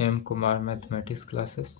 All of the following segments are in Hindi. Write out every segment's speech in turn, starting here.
M Kumar mathematics classes.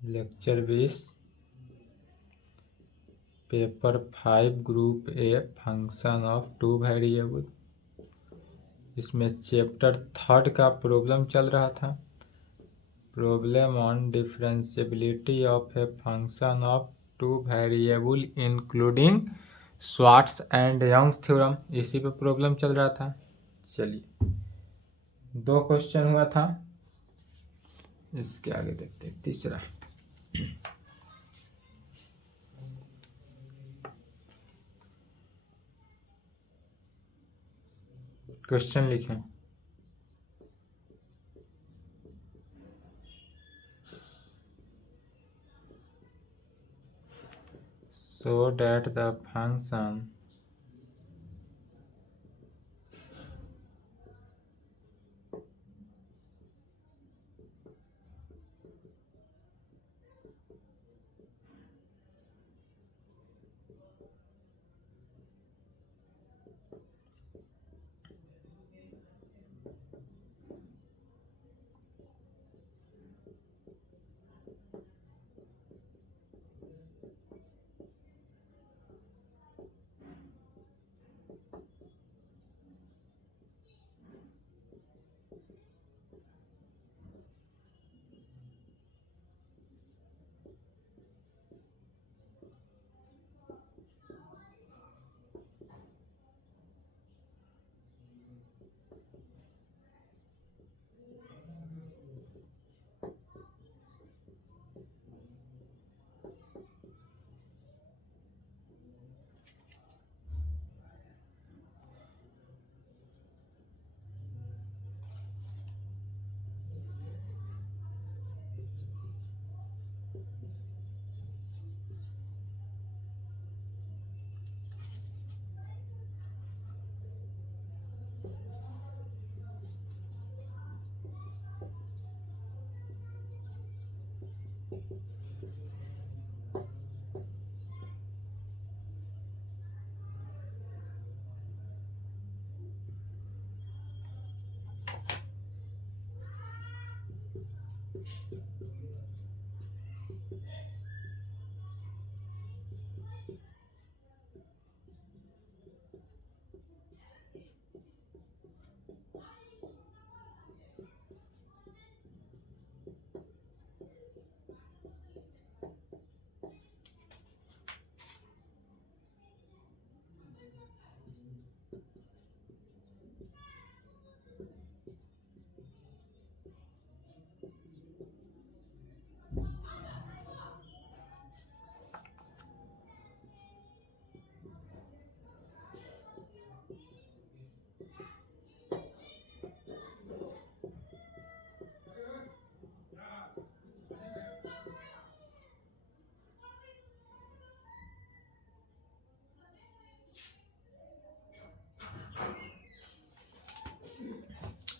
Lecture 20 paper 5 group A function of two variable. इसमें चैप्टर 3 का प्रॉब्लम चल रहा था। Problem on differentiability of a function of two variable including Schwarz and Young's theorem, इसी पे प्रॉब्लम चल रहा था। चलिए 2 क्वेश्चन हुआ था, इसके आगे देखते हैं तीसरा। क्वेश्चन लिखें। So that the function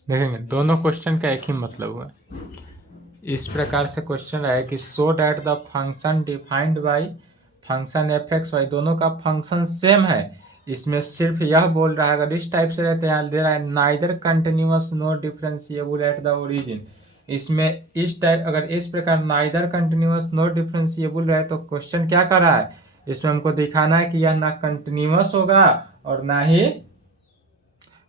देखेंगे दोनों क्वेश्चन का एक ही मतलब हुआ। इस प्रकार से क्वेश्चन रहा है कि so that the function defined by function F X Y, दोनों का फंक्शन सेम है। इसमें सिर्फ यह बोल रहा है, अगर इस टाइप से रहते हैं दे रहा है neither continuous nor differentiable at the origin. इसमें इस टाइप अगर इस प्रकार नाइदर कंटिन्यूअस नॉर डिफरेंशिएबल रहे तो क्वेश्चन क्या कर रहा है, इसमें हमको दिखाना है कि यह ना कंटिन्यूअस होगा और ना ही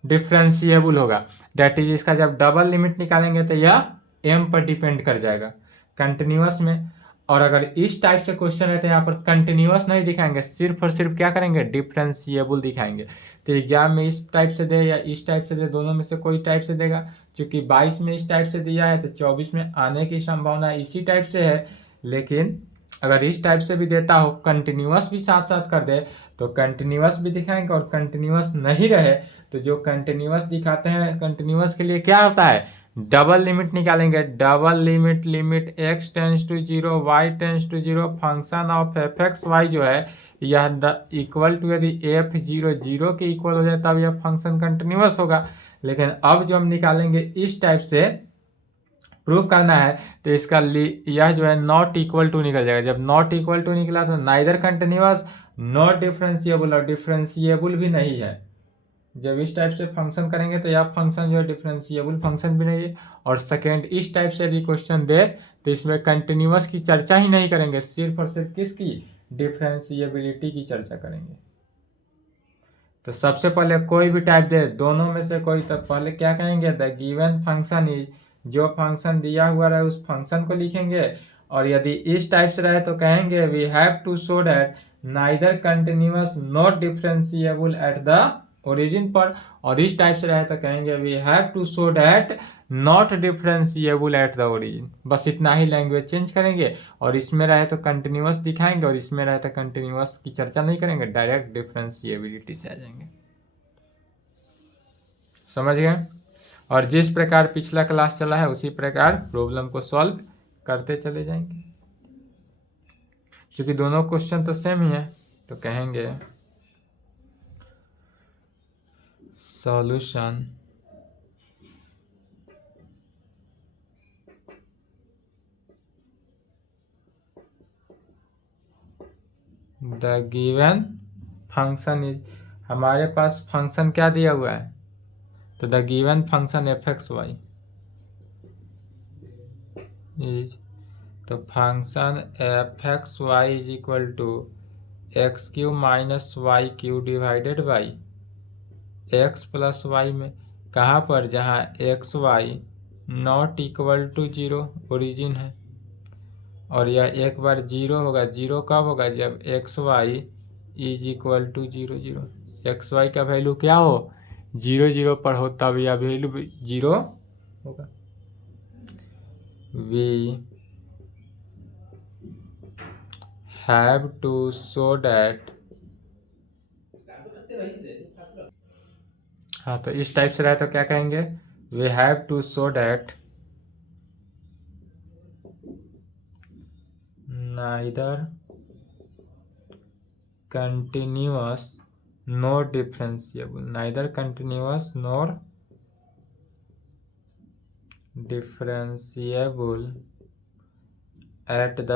डिफरेंशिएबल होगा। डेट इज इसका जब डबल लिमिट निकालेंगे तो यह एम पर डिपेंड कर जाएगा कंटिन्यूअस में। और अगर इस टाइप से क्वेश्चन रहते हैं यहाँ पर कंटिन्यूअस नहीं दिखाएंगे, सिर्फ और सिर्फ क्या करेंगे डिफरेंशिएबल दिखाएंगे। तो एग्जाम में इस टाइप से दे या इस टाइप से दे, दोनों में से कोई टाइप से देगा। क्योंकि 22 में इस टाइप से दिया है तो 24 में आने की संभावना इसी टाइप से है। लेकिन अगर इस टाइप से भी देता हो, कंटिन्यूअस भी साथ साथ कर दे तो कंटिन्यूअस भी दिखाएंगे, और कंटिन्यूअस नहीं रहे तो जो कंटिन्यूअस दिखाते हैं कंटिन्यूअस के लिए क्या होता है, डबल लिमिट निकालेंगे। Double limit, limit x tends to zero y tends to zero function of F X Y जो है यह इक्वल टू, यदि एफ जीरो जीरो के इक्वल हो जाए तब यह फंक्शन कंटिन्यूअस होगा। लेकिन अब जो हम निकालेंगे इस टाइप से प्रूव करना है तो इसका यह जो है नॉट इक्वल टू निकल जाएगा। जब नॉट इक्वल टू निकला तो नाइदर कंटिन्यूअस नॉट डिफरेंशिएबल, और डिफरेंशिएबल भी नहीं है। जब इस टाइप से फंक्शन करेंगे तो यह फंक्शन जो है डिफरेंशिएबल फंक्शन भी नहीं है। और सेकेंड, इस टाइप से यदि क्वेश्चन दे तो इसमें कंटिन्यूअस की चर्चा ही नहीं करेंगे, सिर्फ और सिर्फ किसकी, डिफरेंशिएबिलिटी की चर्चा करेंगे। तो सबसे पहले कोई भी टाइप दे, दोनों में से कोई, तो पहले क्या कहेंगे, द गिवन फंक्शन इज, जो फंक्शन दिया हुआ रहे उस फंक्शन को लिखेंगे। और यदि इस टाइप से रहे तो कहेंगे we have to show that neither continuous not differentiable at the origin पर। और इस टाइप से रहे तो कहेंगे we have to show that not differentiable at the origin. बस इतना ही लैंग्वेज चेंज करेंगे। और इसमें रहे तो कंटिन्यूअस दिखाएंगे, और इसमें रहे तो कंटिन्यूअस की चर्चा नहीं करेंगे, डायरेक्ट डिफरेंशिएबिलिटी से आ जाएंगे। समझ गए। और जिस प्रकार पिछला क्लास चला है उसी प्रकार प्रॉब्लम को सॉल्व करते चले जाएंगे। क्योंकि दोनों क्वेश्चन तो सेम ही है तो कहेंगे solution the given function is, हमारे पास फंक्शन क्या दिया हुआ है, तो the given function F X Y is, तो function F X Y is equal to X Q minus Y cube divided by X plus Y में, कहाँ पर, जहाँ X Y not equal to zero origin है। और यह एक बार जीरो होगा, जीरो कब होगा, जब X Y is equal to zero zero, X Y का वैल्यू क्या हो, जीरो जीरो पर हो तब यह वैल्यू जीरो होगा। We have to show that, हाँ तो इस टाइप से रहे तो क्या कहेंगे, we have to show that neither continuous nor differentiable, neither continuous nor differentiable at the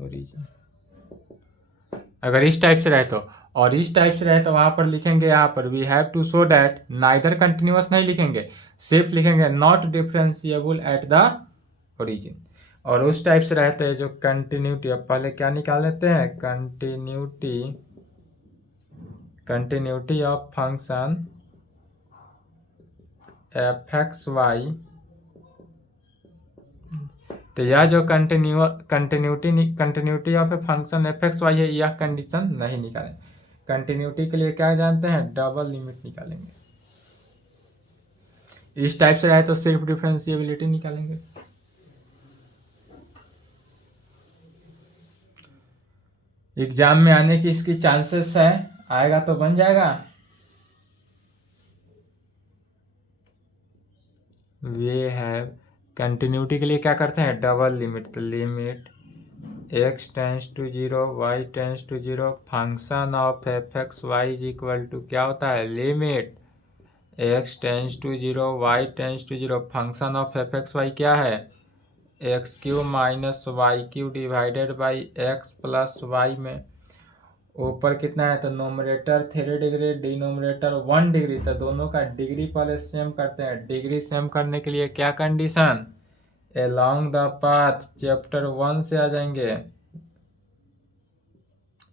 origin. अगर इस टाइप से रहे तो, और इस टाइप से रहे तो वहां पर लिखेंगे, यहाँ पर we have to show that, neither continuous नहीं लिखेंगे, सिर्फ लिखेंगे not differentiable at the origin. और उस टाइप से रहते हैं जो कंटिन्यूटी, अब पहले क्या निकाल लेते हैं, continuity of function F X Y. तो यह जो continuity of a function F X Y है, यह कंडीशन नहीं निकालें। कंटिन्यूटी के लिए क्या जानते हैं, डबल लिमिट निकालेंगे। इस टाइप से रहे तो सिर्फ डिफरेंशिएबिलिटी निकालेंगे। एग्जाम में आने की इसकी चांसेस है, आएगा तो बन जाएगा। वे हैव, कंटिन्यूटी के लिए क्या करते हैं, डबल लिमिट, तो limit x tends to zero y tends to zero function of F X Y is equal to, क्या होता है, limit x tends to zero y tends to zero function of F X Y क्या है, X Q minus Y cube divided by X plus Y में ऊपर कितना है, तो नोमरेटर 3 डिग्री, डिनोमिनेटर 1 डिग्री, तो दोनों का डिग्री पहले सेम करते हैं। डिग्री सेम करने के लिए क्या condition, along the path, chapter 1 से आ जाएंगे,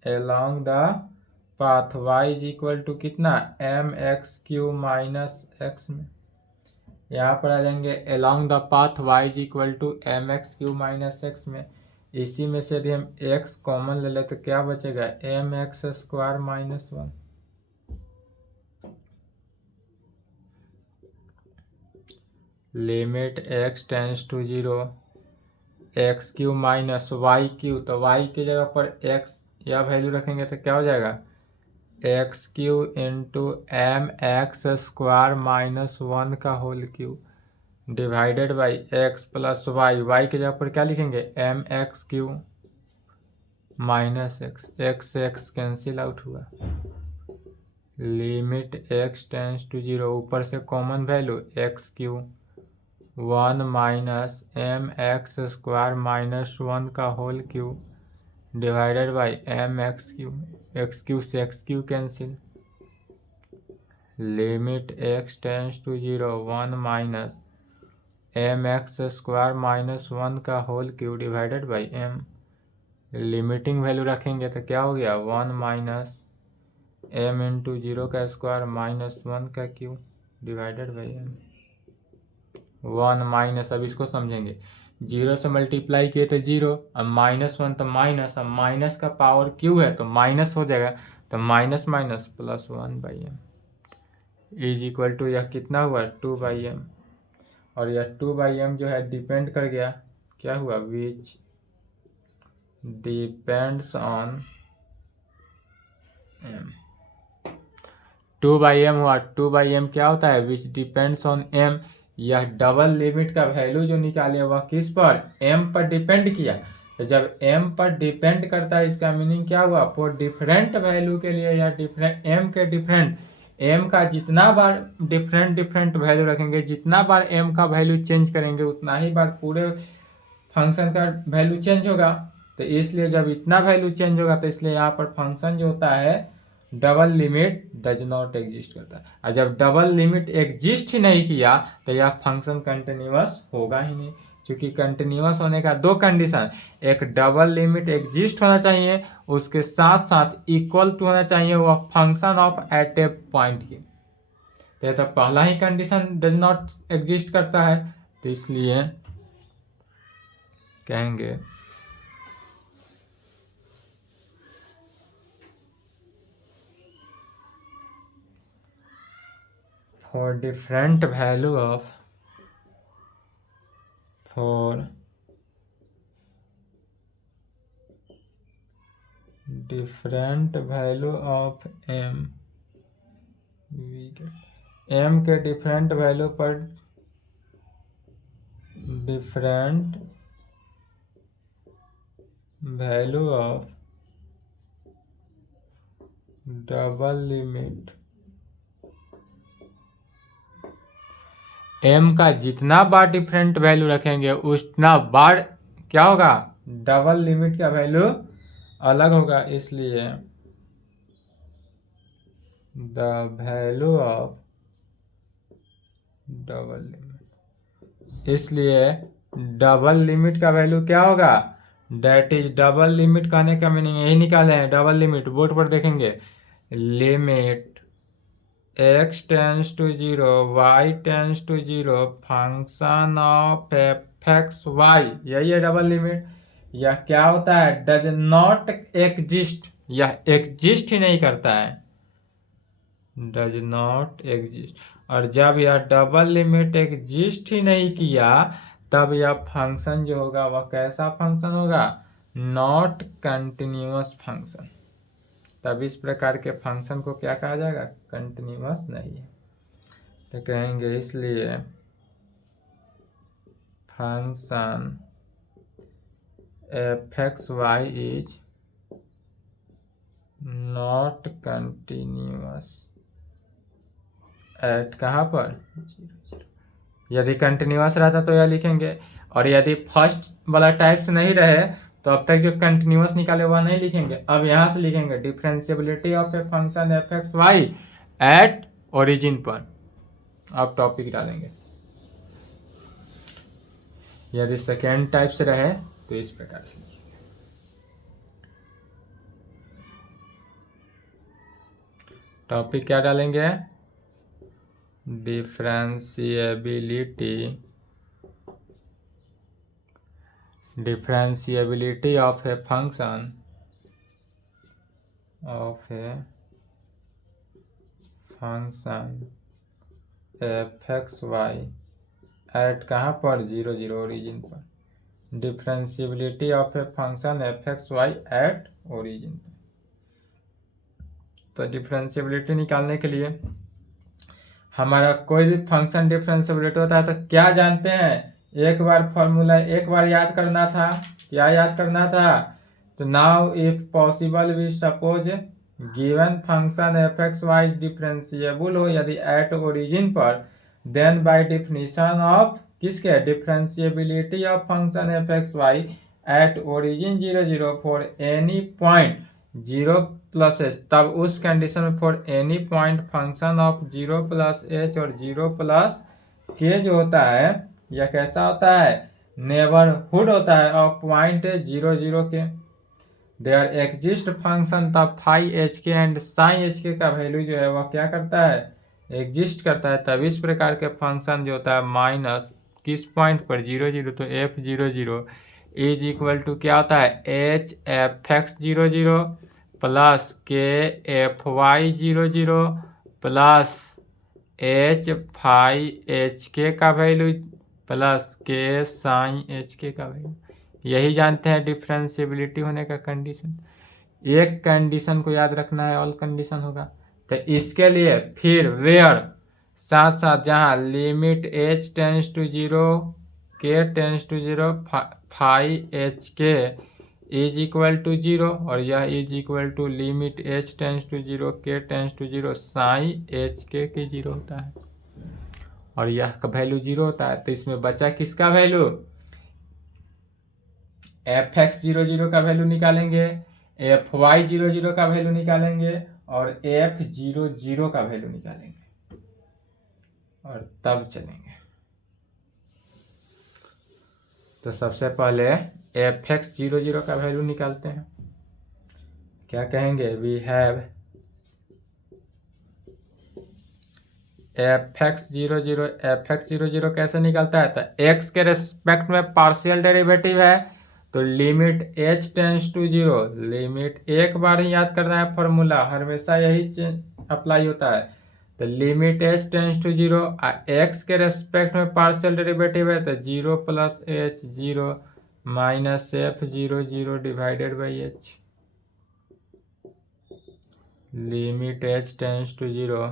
along the path y is equal to कितना, M X Q minus X में, यहाँ पर आ जाएंगे along the path y is equal to M X Q minus X में। इसी में से यदि हम x कॉमन ले ले तो क्या बचेगा, M X square minus 1। Limit x tends to zero X Q minus Y cube, तो वाई की जगह पर एक्स या वैल्यू रखेंगे तो क्या हो जाएगा, X cube into M X square minus 1 का whole Q divided by X plus Y, Y की जगह पर क्या लिखेंगे, M X Q minus X, X से एक्स कैंसिल आउट हुआ, limit X tends to zero, ऊपर से common value X cube 1 minus M X square minus 1 का whole Q divided by M X cube से X cube cancel, limit X tends to zero 1 minus M X square minus 1 का whole Q divided by M, limiting value रखेंगे तो क्या हो गया, 1 माइनस एम इंटू जीरो का स्क्वायर माइनस 1 का Q divided by M, 1 minus, अब इसको समझेंगे, जीरो से मल्टीप्लाई किए तो जीरो, अब -1 तो माइनस, अब माइनस का पावर क्यू है तो माइनस हो जाएगा, तो minus minus plus 1 by M is equal to, यह कितना हुआ 2 बाई एम, और यह 2 बाई एम जो है डिपेंड कर गया, क्या हुआ, which depends on M, 2 by M हुआ, 2 बाई एम क्या होता है, विच डिपेंड्स ऑन एम, यह डबल लिमिट का वैल्यू जो निकाले वह किस पर, एम पर डिपेंड किया, तो जब एम पर डिपेंड करता है इसका मीनिंग क्या हुआ, फॉर डिफरेंट वैल्यू के लिए यह डिफरेंट एम के डिफरेंट, एम का जितना बार डिफरेंट वैल्यू रखेंगे, जितना बार एम का वैल्यू चेंज करेंगे उतना ही बार पूरे फंक्शन का वैल्यू चेंज होगा, तो इसलिए जब इतना वैल्यू चेंज होगा तो इसलिए यहाँ पर फंक्शन जो होता है double limit does not exist करता है, और जब डबल लिमिट एग्जिस्ट ही नहीं किया तो यह फंक्शन कंटिन्यूअस होगा ही नहीं, क्योंकि कंटिन्यूअस होने का दो कंडीशन, एक डबल लिमिट एग्जिस्ट होना चाहिए, उसके साथ साथ इक्वल टू होना चाहिए वह function of at a point की, तो पहला ही कंडीशन डज नॉट एग्जिस्ट करता है, तो इसलिए कहेंगे for different value of m, m के डिफरेंट वैल्यू पर different value of double limit, m का जितना बार डिफरेंट वैल्यू रखेंगे उतना बार क्या होगा, डबल लिमिट का वैल्यू अलग होगा, इसलिए the value of double limit, इसलिए डबल लिमिट का वैल्यू क्या होगा, डेट इज डबल लिमिट कहने का मीनिंग यही निकाले हैं, डबल लिमिट बोर्ड पर देखेंगे, limit x tends to zero y tends to zero function of F X Y, यही है डबल लिमिट, यह क्या होता है, डज नॉट एग्जिस्ट, यह एग्जिस्ट ही नहीं करता है, डज नॉट एग्जिस्ट, और जब यह डबल लिमिट एग्जिस्ट ही नहीं किया तब यह फंक्शन जो होगा वह कैसा फंक्शन होगा, नॉट कंटिन्यूअस फंक्शन, तब इस प्रकार के फंक्शन को क्या कहा जाएगा, कंटिन्यूअस नहीं है, तो कहेंगे इसलिए function F X Y is not continuous at कहाँ पर 0, 0, यदि कंटिन्यूअस रहता तो यह लिखेंगे, और यदि फर्स्ट वाला टाइप से नहीं रहे तो अब तक जो कंटिन्यूअस निकाले वह नहीं लिखेंगे, अब यहाँ से लिखेंगे differentiability of a function F X Y at origin पर, अब टॉपिक डालेंगे, यदि सेकेंड टाइप से रहे तो इस प्रकार से लिखेंगे, टॉपिक क्या डालेंगे, differentiability of a function f x y at कहाँ पर 0, 0 ओरिजिन पर, differentiability of a function F X Y at origin. तो डिफरेंशियबिलिटी निकालने के लिए हमारा कोई भी फंक्शन डिफरेंशियबिलिटी होता है तो क्या जानते हैं, एक बार फॉर्मूला एक बार याद करना था। क्या याद करना था? तो now if possible we suppose given function F X Y differentiable हो यदि एट ओरिजिन पर, देन बाय डिफिनीशन ऑफ किसके differentiability of function F X Y at origin 0 0 for any point 0 plus H, तब उस कंडीशन में for any point function of 0 plus H और 0 प्लस के जो होता है यह कैसा होता है, नेबरहुड होता है और पॉइंट 0 0 के। देयर एग्जिस्ट फंक्शन तब फाई एच के एंड साइन एच के का वैल्यू जो है वह क्या करता है, एग्जिस्ट करता है। तब इस प्रकार के फंक्शन जो होता है माइनस किस पॉइंट पर 0 0, तो एफ 0 0 इज इक्वल टू क्या होता है H F X 0 0 plus K F Y 0 0 plus H phi H K का value plus K sign H K का वैल्यू। यही जानते हैं डिफरेंशिएबिलिटी होने का कंडीशन। एक कंडीशन को याद रखना है, ऑल कंडीशन होगा। तो इसके लिए फिर वेयर साथ साथ जहाँ limit H tends to 0 K tends to 0 phi H K is equal to 0 और यह is equal to limit H tends to 0 K tends to 0 sign H के 0 होता है और यह का वैल्यू 0 होता है। तो इसमें बचा किसका वैल्यू, एफ एक्स 0 0 का वैल्यू निकालेंगे, एफ वाई 0 0 का वैल्यू निकालेंगे और एफ 0 0 का वैल्यू निकालेंगे और तब चलेंगे। तो सबसे पहले एफ एक्स 0 0 का वैल्यू निकालते हैं। क्या कहेंगे, we have F X 0 0, F X 0 0 कैसे निकलता है, तो एक्स के रेस्पेक्ट में पार्शियल डेरिवेटिव है तो limit H tends to 0, limit एक बार ही याद करना है फॉर्मूला, हमेशा यही अप्लाई होता है। तो limit H tends to 0 X के रेस्पेक्ट में पार्शियल डेरिवेटिव है तो 0 plus H 0 minus F 0 0 divided by H, limit H tends to 0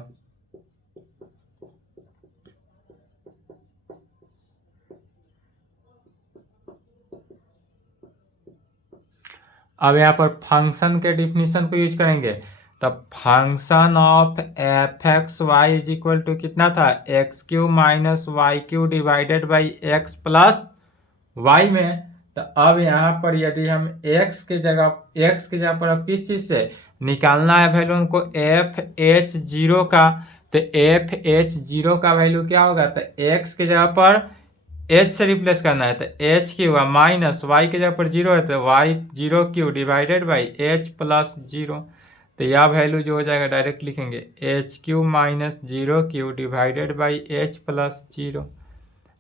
अब यहाँ पर फंक्शन के डिफिनीशन को यूज करेंगे। तब function of F X Y is equal to कितना था, X Q minus Y cube divided by X plus Y में। तो अब यहाँ पर यदि हम x की जगह पर अब किस चीज से निकालना है वैल्यू उनको एफ एच 0 का, तो एफ एच 0 का वैल्यू क्या होगा, तो x की जगह पर h से रिप्लेस करना है तो एच क्यू माइनस वाई की जगह पर 0 है तो Y 0 cube divided by H plus 0। तो यह वैल्यू जो हो जाएगा डायरेक्ट लिखेंगे H Q minus 0 cube divided by H plus 0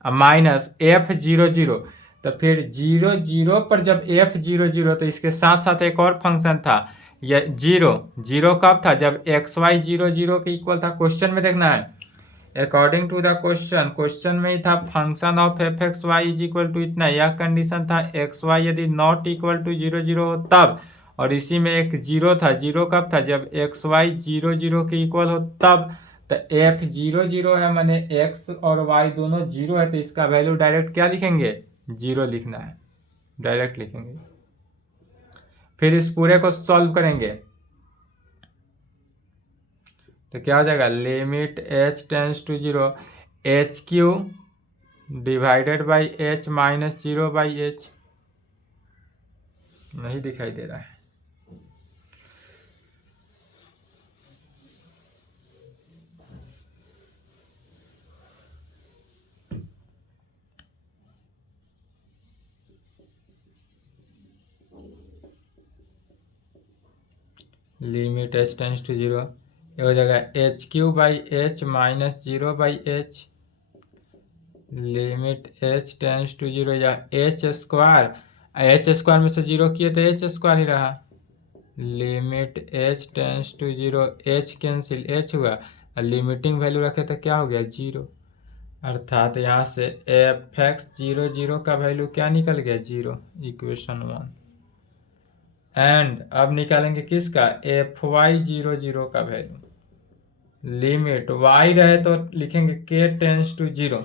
minus F 0 0। तो फिर 0 0 पर जब एफ 0 0 तो इसके साथ साथ एक और फंक्शन था, यह 0 0 कब था, जब एक्स वाई 0 0 के इक्वल था। क्वेश्चन में देखना है अकॉर्डिंग टू द क्वेश्चन में ही था function of F X Y is equal to इतना, यह कंडीशन था एक्स वाई यदि नॉट इक्वल टू 0 0 हो तब, और इसी में एक 0 था, 0 कब था, जब एक्स वाई 0 0 के इक्वल हो तब। तो एफ 0 0 है माने एक्स और वाई दोनों 0 है तो इसका वैल्यू डायरेक्ट क्या लिखेंगे, 0 लिखना है, डायरेक्ट लिखेंगे। फिर इस पूरे को सॉल्व करेंगे तो क्या हो जाएगा, limit H tends to 0 H cube divided by H minus 0 by H, नहीं दिखाई दे रहा है। लिमिट एच टेंस टू 0 ये हो जाएगा H cube by H minus 0 by H, limit H tends to 0 या एच स्क्वायर में से 0 किए तो एच स्क्वायर ही रहा, limit H tends to 0 H cancel H हुआ, लिमिटिंग वैल्यू रखे तो क्या हो गया 0, अर्थात यहाँ से एफ एक्स 0 0 का वैल्यू क्या निकल गया 0, इक्वेशन 1। एंड अब निकालेंगे किसका एफ वाई 0 0 का वैल्यू। लिमिट वाई रहे तो लिखेंगे के टेंस टू 0।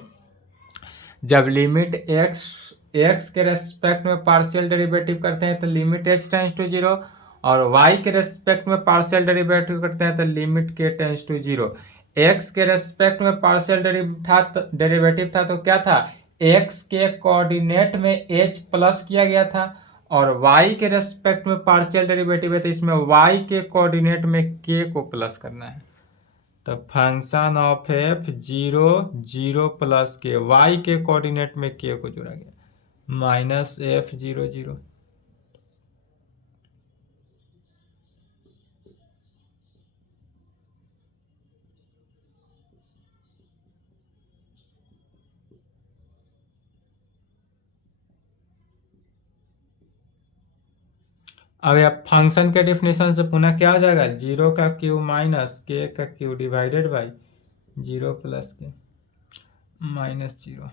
जब लिमिट एक्स के रेस्पेक्ट में पार्शियल डेरिवेटिव करते हैं तो लिमिट एच टेंस टू 0, और वाई के रेस्पेक्ट में पार्शियल डेरिवेटिव करते हैं तो लिमिट के टेंस टू 0। एक्स के रेस्पेक्ट में पार्शियल डेरिवेटिव था तो क्या था, एक्स के कोऑर्डिनेट में एच प्लस किया गया था, और वाई के रेस्पेक्ट में पार्शियल डेरिवेटिव है तो इसमें वाई के कोऑर्डिनेट में के को प्लस करना है। तो फंक्शन ऑफ एफ 0 0 प्लस के, वाई के कोऑर्डिनेट में के को जोड़ा गया माइनस एफ 0 0। अब यह फंक्शन के डिफिनेशन से पुनः क्या हो जाएगा, 0 का क्यू माइनस के का Q divided by 0 plus K minus 0।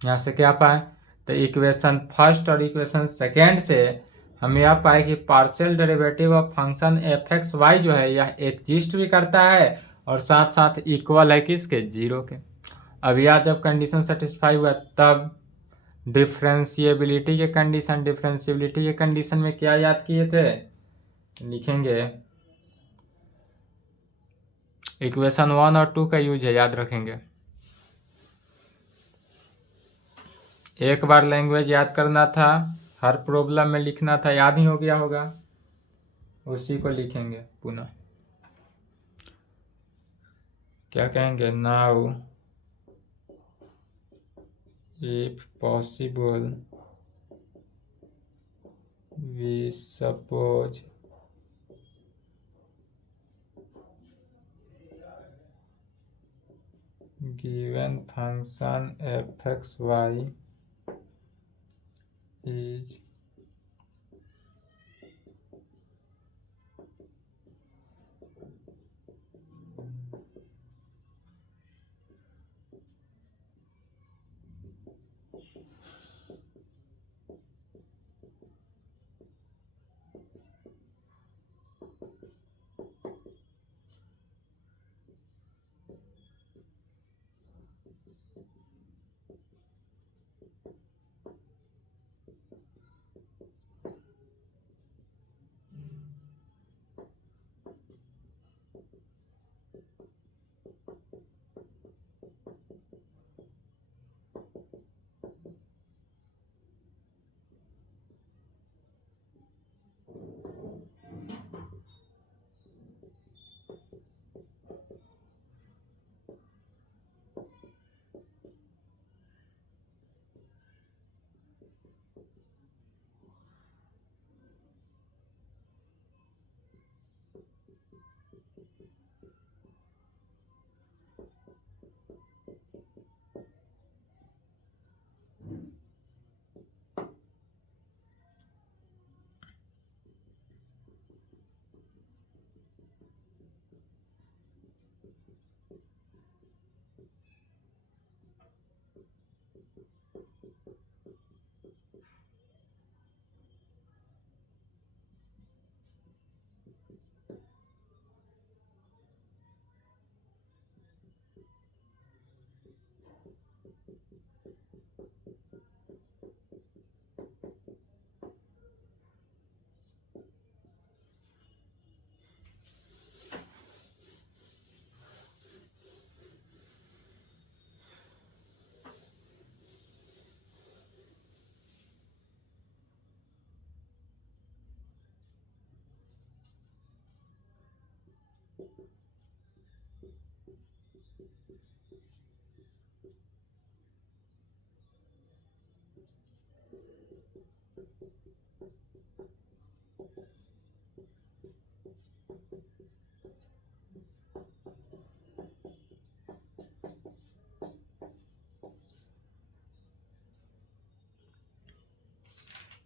यहाँ से क्या पाए, तो इक्वेशन फर्स्ट और इक्वेशन सेकेंड से हम यह पाए कि partial derivative of function F X Y जो है यह एग्जिस्ट भी करता है और साथ साथ इक्वल है किसके 0 के। अब यह जब कंडीशन सेटिस्फाई हुआ तब डिफ्रेंशिएबिलिटी के कंडीशन में क्या याद किए थे, लिखेंगे इक्वेशन 1 और 2 का यूज है, याद रखेंगे। एक बार लैंग्वेज याद करना था, हर प्रॉब्लम में लिखना था, याद ही हो गया होगा, उसी को लिखेंगे पुनः। क्या कहेंगे, now if possible we suppose given function fxy is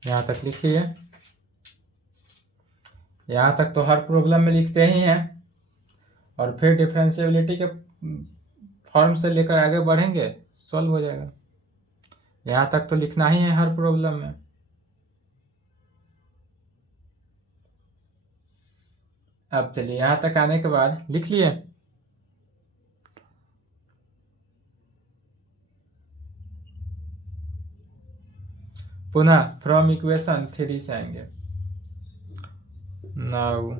यहाँ तक लिख लिए। यहाँ तक तो हर प्रॉब्लम में लिखते ही हैं, और फिर डिफरेंशिएबिलिटी के फॉर्म से लेकर आगे बढ़ेंगे, सॉल्व हो जाएगा। यहाँ तक तो लिखना ही है हर प्रॉब्लम में। अब चलिए यहाँ तक आने के बाद लिख लिए। पुनः फ्रॉम इक्वेशन 3 से आएंगे। नाउ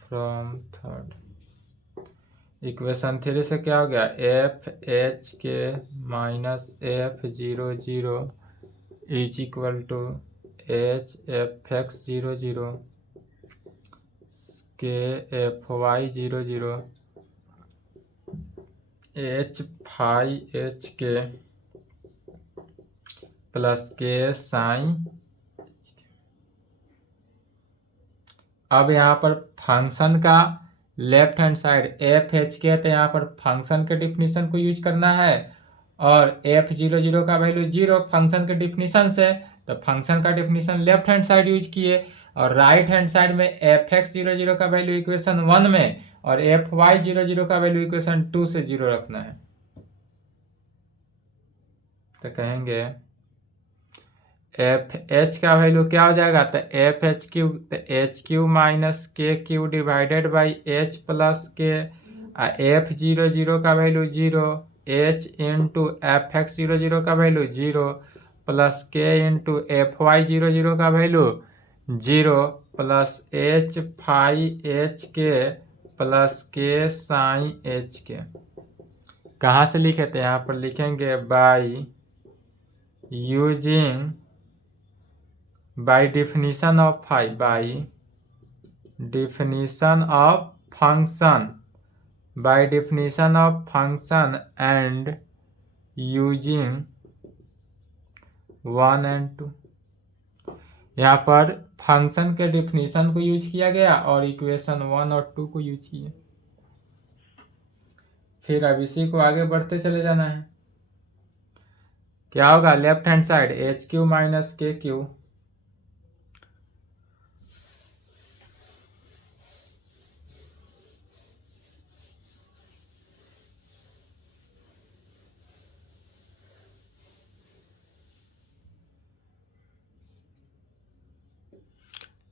फ्रॉम थर्ड इक्वेशन 3 से क्या हो गया, F H K minus F 0 0 is equal to H F X 0 0 K F Y 0 0 H phi H K plus K psi. अब यहाँ पर फंक्शन का left hand side F H K, तो यहाँ पर फंक्शन के डिफिनीशन को यूज करना है, और एफ 0 0 का वैल्यू 0 फंक्शन के डिफिनीशन से, तो फंक्शन का definition left hand side use किए, और राइट हैंड साइड में एफ एक्स 0 0 का वैल्यू इक्वेशन 1 में, और एफ वाई 0 0 का वैल्यू इक्वेशन 2 से 0 रखना है। तो कहेंगे एफ एच का वैल्यू क्या हो जाएगा, तो एफ एच क्यू, तो H Q minus K Q divided by H plus K, F 0 0 का value 0, H into F X 0 0 का value 0 plus K into F Y 0 0 का value 0 plus H phi H K plus K sign H K. कहाँ से लिखे थे, यहाँ पर लिखेंगे by using by definition of phi, by definition of function, by definition of function and using 1 and 2। यहाँ पर फंक्शन के डिफिनीशन को यूज किया गया और इक्वेशन 1 और 2 को यूज किए। फिर अब इसी को आगे बढ़ते चले जाना है। क्या होगा, left hand side H Q minus K cube,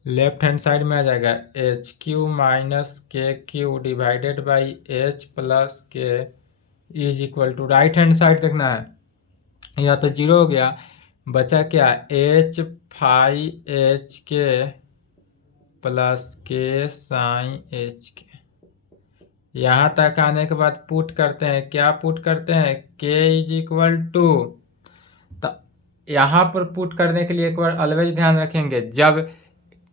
left hand side में आ जाएगा H Q minus K Q divided by H plus K is equal to, right hand side देखना है, या तो 0 हो गया, बचा क्या, H phi H K plus K sign H K. यहाँ तक आने के बाद पुट करते हैं, क्या पुट करते हैं, के इज इक्वल टू, यहाँ पर पुट करने के लिए एक बार ऑलवेज ध्यान रखेंगे, जब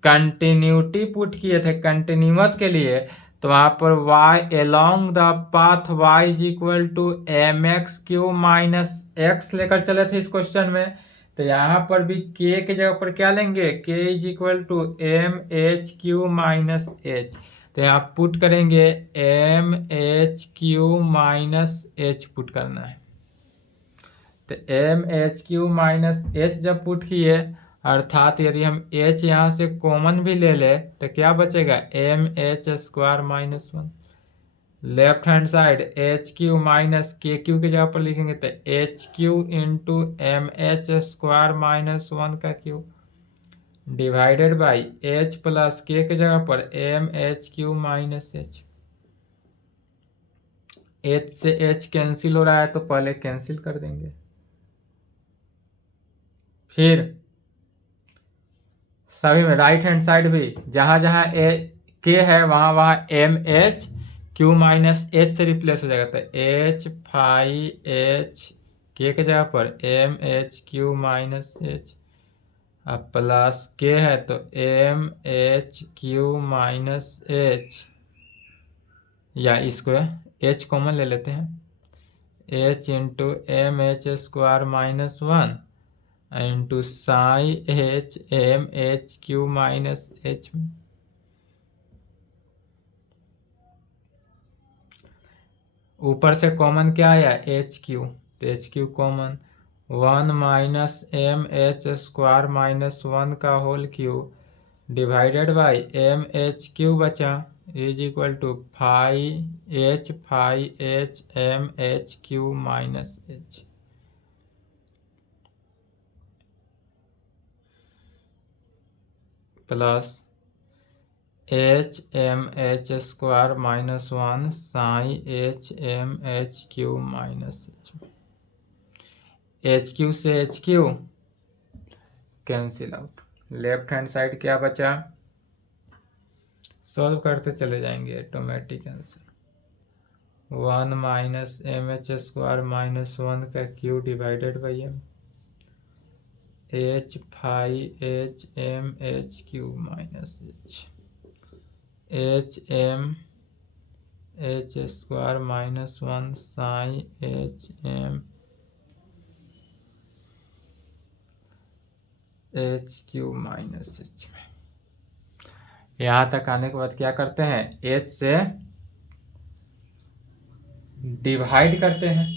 कंटिन्यूटी पुट किए थे कंटिन्यूअस के लिए, तो वहां पर y along the path y is equal to M X Q minus X लेकर चले थे इस क्वेश्चन में। तो यहाँ पर भी k के जगह पर क्या लेंगे, k is equal to M H Q minus H. तो यहाँ पुट करेंगे M H Q minus H put करना है। तो M H Q minus H जब पुट किए, अर्थात यदि हम h यहाँ से कॉमन भी ले ले तो क्या बचेगा, M H square minus 1। Left hand side H Q minus K Q की जगह पर लिखेंगे तो H Q into M H square minus 1 का Q divided by H plus K जगह पर M H Q minus H. H से एच कैंसिल हो रहा है तो पहले कैंसिल कर देंगे। फिर सभी में राइट हैंड साइड भी जहां जहां के है वहां वहां M H Q minus H से रिप्लेस हो जाएगा। तो एच फाई एच के जगह पर M H Q minus H अब प्लस के है तो M H Q minus H, या इसको एच कॉमन ले लेते हैं, H into M H square minus one into psi H M H Q minus H. ऊपर से कॉमन क्या आया एच क्यू, तो H Q common, one minus M H square minus one का whole Q divided by M H cube बचा is equal to phi H M H Q minus H. Plus H M H square minus one psi H M H Q minus H cube से H cube cancel out. Left hand side क्या बचा, सॉल्व करते चले जाएंगे automatic answer, one minus M H square minus one का Q divided by M, H phi H M H Q minus H M H square minus one psi H M H Q minus H. यहाँ तक आने के बाद क्या करते हैं, एच से डिवाइड करते हैं।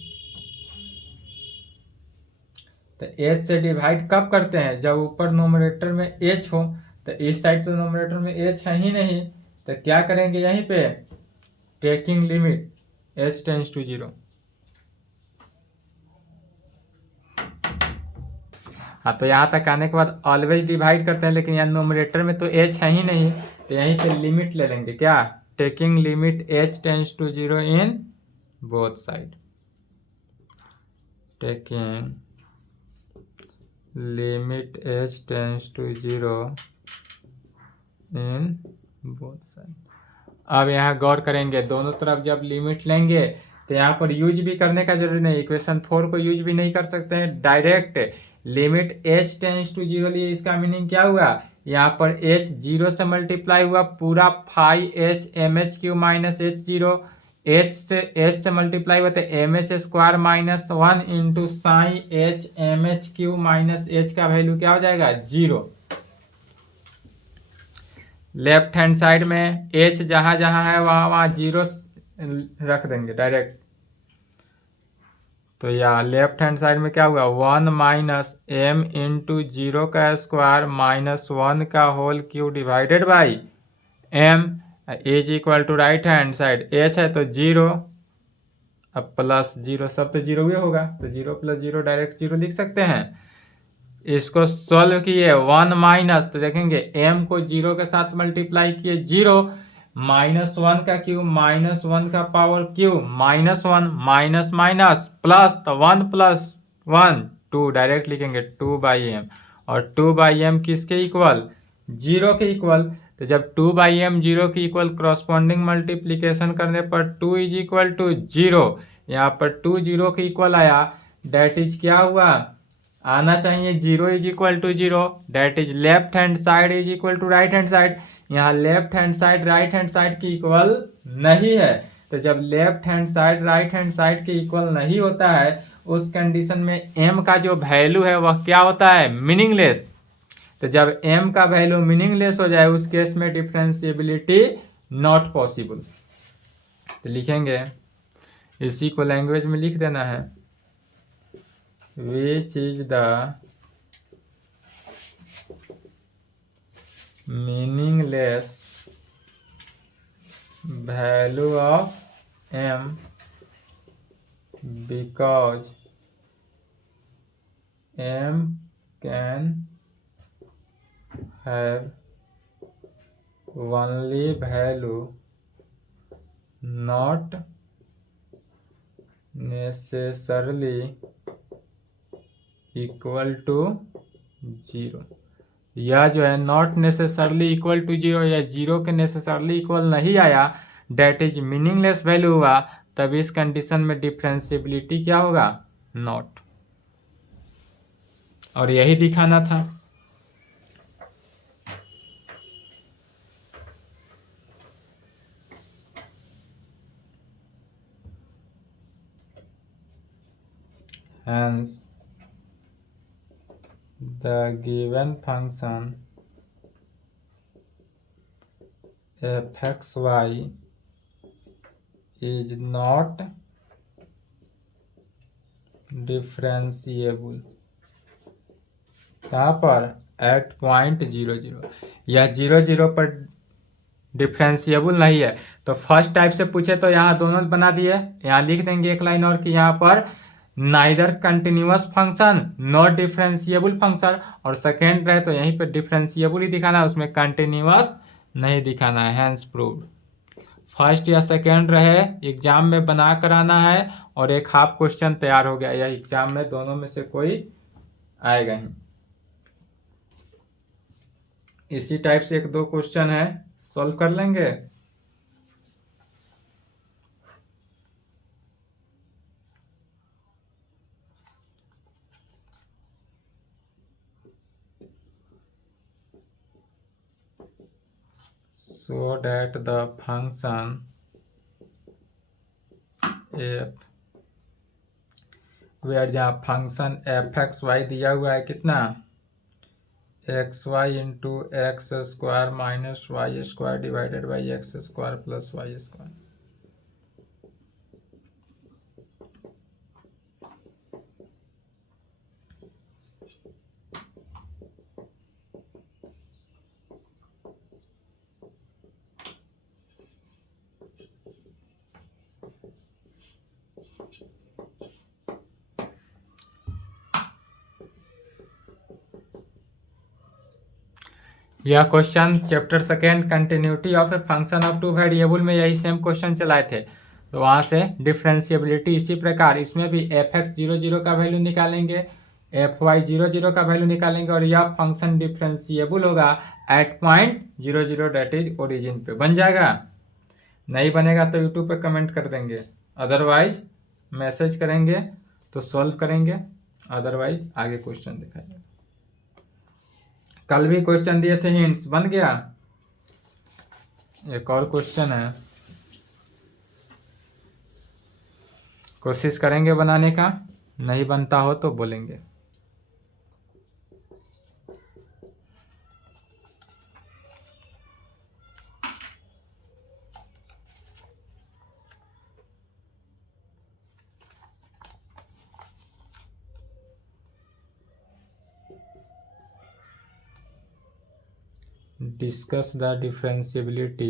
तो एच से डिवाइड कब करते हैं, जब ऊपर नोमरेटर में एच हो, तो इस साइड तो नोमरेटर में एच है ही नहीं, तो क्या करेंगे यहीं पे taking limit H tends to zero. हाँ, तो यहाँ तक आने के बाद ऑलवेज डिवाइड करते हैं, लेकिन यहाँ नोमरेटर में तो एच है ही नहीं, तो यहीं पे लिमिट ले लेंगे, क्या taking limit H tends to zero in both side, taking limit H tends to zero in both side. अब यहाँ गौर करेंगे, दोनों तरफ जब लिमिट लेंगे तो यहाँ पर यूज भी करने का जरूरी नहीं, इक्वेशन 4 को यूज भी नहीं कर सकते हैं, direct limit H tends to zero लिए। इसका मीनिंग क्या हुआ, यहाँ पर एच जीरो से मल्टीप्लाई हुआ, पूरा phi H M H Q minus H zero, H से मल्टीप्लाई हुआ तो M H square minus one into psi H M H Q minus H का वैल्यू क्या हो जाएगा जीरो। लेफ्ट हैंड साइड में एच जहां जहां है वहां वहां जीरो रख देंगे डायरेक्ट। तो या लेफ्ट हैंड साइड में क्या हुआ, one minus M into zero का स्क्वायर माइनस वन का whole Q divided by M is equal to right hand side H है तो जीरो, अब प्लस जीरो, सब तो जीरो ही होगा, तो zero plus zero direct zero लिख सकते हैं। इसको सॉल्व किए, वन माइनस, तो देखेंगे m को जीरो के साथ मल्टीप्लाई किए जीरो, माइनस वन का क्यूब माइनस वन का power cube minus one minus minus plus, तो one plus one two direct लिखेंगे टू बाई एम, और टू बाई एम किसके इक्वल, जीरो के इक्वल। तो जब टू बाई एम जीरो के इक्वल, क्रॉसपॉन्डिंग मल्टीप्लीकेशन करने पर two is equal to zero, यहाँ पर टू जीरो के इक्वल आया, डेट इज क्या हुआ, आना चाहिए zero is equal to zero, that is left hand side is equal to right hand side. यहाँ left hand side right hand side की इक्वल नहीं है, तो जब left hand side right hand side के इक्वल नहीं होता है, उस कंडीशन में m का जो वैल्यू है वह क्या होता है, मीनिंगलेस। तो जब m का वैल्यू मीनिंगलेस हो जाए उस केस में डिफरेंशिएबिलिटी नॉट पॉसिबल। तो लिखेंगे, इसी को लैंग्वेज में लिख देना है, which is the meaningless value of m because m can have only value not necessarily equal to zero. यह जो है not necessarily equal to zero, या जीरो के नेसेसरली इक्वल नहीं आया, डेट इज मीनिंगलेस वैल्यू हुआ, तब इस कंडीशन में डिफरेंशिएबिलिटी क्या होगा, नॉट। और यही दिखाना था। hence the given function fxy is not differentiable. यहाँ पर एट पॉइंट 00 यह 00 पर डिफरेंशिएबल नहीं है। तो फर्स्ट टाइप से पूछे तो यहाँ दोनों बना दिए, यहाँ लिख देंगे एक लाइन और कि यहाँ पर neither continuous function not differentiable function, और सेकेंड रहे तो यहीं पर डिफरेंशिएबल ही दिखाना है, उसमें कंटिन्यूअस नहीं दिखाना है। Hence proved. फर्स्ट या सेकेंड रहे एग्जाम में बना कर आना है, और एक हाफ क्वेश्चन तैयार हो गया, या एग्जाम में दोनों में से कोई आएगा ही। इसी टाइप से एक दो क्वेश्चन है, सॉल्व कर लेंगे। so that the function f where जहाँ फंक्शन एफ एक्स वाई दिया हुआ है कितना, X Y into X square minus Y square divided by X square plus Y square. यह question chapter second continuity of a function of two variable में यही सेम क्वेश्चन चलाए थे, तो वहां से डिफरेंशिएबिलिटी इसी प्रकार इसमें भी एफ एक्स 00 का वैल्यू निकालेंगे, एफ वाई 00 का वैल्यू निकालेंगे, और यह फंक्शन डिफरेंशिएबल होगा at point 00 that is origin पे। बन जाएगा? नहीं बनेगा तो यूट्यूब पे कमेंट कर देंगे, अदरवाइज मैसेज करेंगे तो सॉल्व करेंगे, अदरवाइज आगे क्वेश्चन दिखाएंगे। कल भी क्वेश्चन दिए थे, हिंट्स बन गया। एक और क्वेश्चन है, कोशिश करेंगे बनाने का, नहीं बनता हो तो बोलेंगे। Discuss the differentiability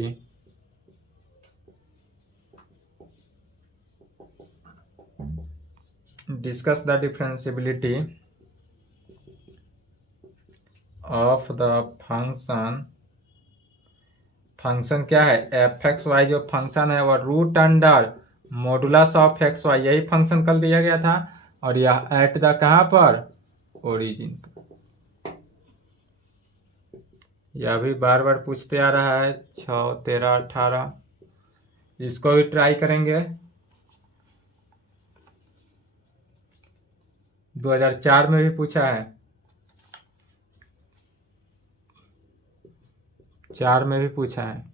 of the function क्या है, एफ एक्स वाई जो फंक्शन है वह root under modulus of X Y, यही फंक्शन कल दिया गया था, और यह एट द कहाँ पर, ओरिजिन पर। यह भी बार बार पूछते आ रहा है, 6, 13, 18, इसको भी ट्राई करेंगे। 2004 में भी पूछा है, 4 में भी पूछा है।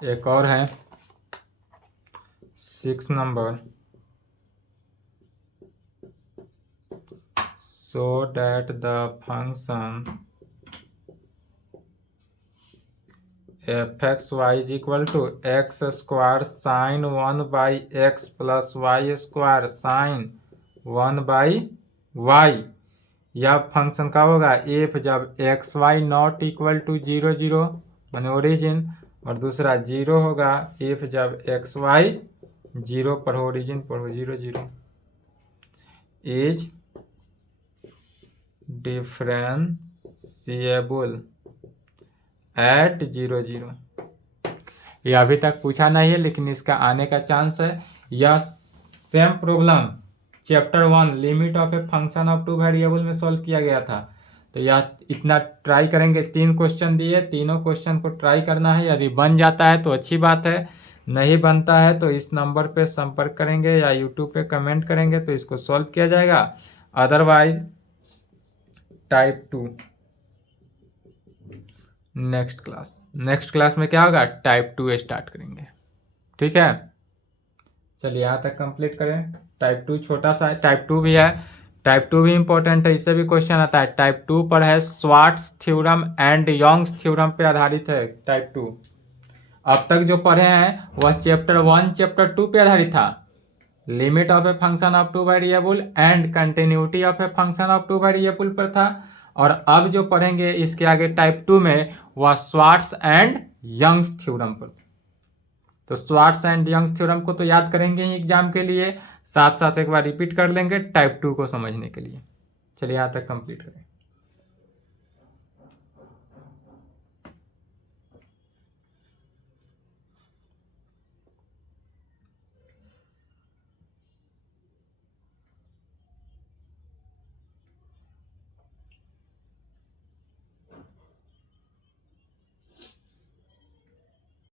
एक और है 6 number, so that the function fxy is equal to x square sin 1 by x plus y square sin 1 by y। यह फंक्शन का होगा इफ जब X Y not equal to 00 माने ओरिजिन, और दूसरा 0 होगा इफ जब एक्स वाई 0 पर हो, ओरिजिन पर हो, 0 0 इज डिफरेंशिएबल एट 0 0। यह अभी तक पूछा नहीं है, लेकिन इसका आने का चांस है। यह same problem chapter 1 limit of a function of two variable में सॉल्व किया गया था। तो यह इतना ट्राई करेंगे, 3 क्वेश्चन दिए, तीनों क्वेश्चन को ट्राई करना है। यदि बन जाता है तो अच्छी बात है, नहीं बनता है तो इस नंबर पे संपर्क करेंगे या यूट्यूब पे कमेंट करेंगे तो इसको सॉल्व किया जाएगा। अदरवाइज टाइप 2 नेक्स्ट क्लास में क्या होगा, टाइप 2 स्टार्ट करेंगे। ठीक है, चलिए यहाँ तक कंप्लीट करें। टाइप 2 छोटा सा है, टाइप 2 भी है, टाइप 2 भी इंपॉर्टेंट है, इससे भी क्वेश्चन आता है। टाइप 2 पर है Schwarz theorem and Young's theorem पे आधारित है टाइप 2। अब तक जो पढ़े हैं वह चैप्टर 1 चैप्टर 2 पे आधारित था, limit of a function of two variable and continuity of a function of two variable पर था। और अब जो पढ़ेंगे इसके आगे टाइप 2 में वह स्वार्ट्स एंड यंग्स थ्योरम पर था। तो स्वार्ट्स एंड यंग्स थ्योरम को तो याद करेंगे ही एग्जाम के लिए, साथ साथ एक बार रिपीट कर लेंगे टाइप 2 को समझने के लिए। चलिए यहाँ तक कंप्लीट करें।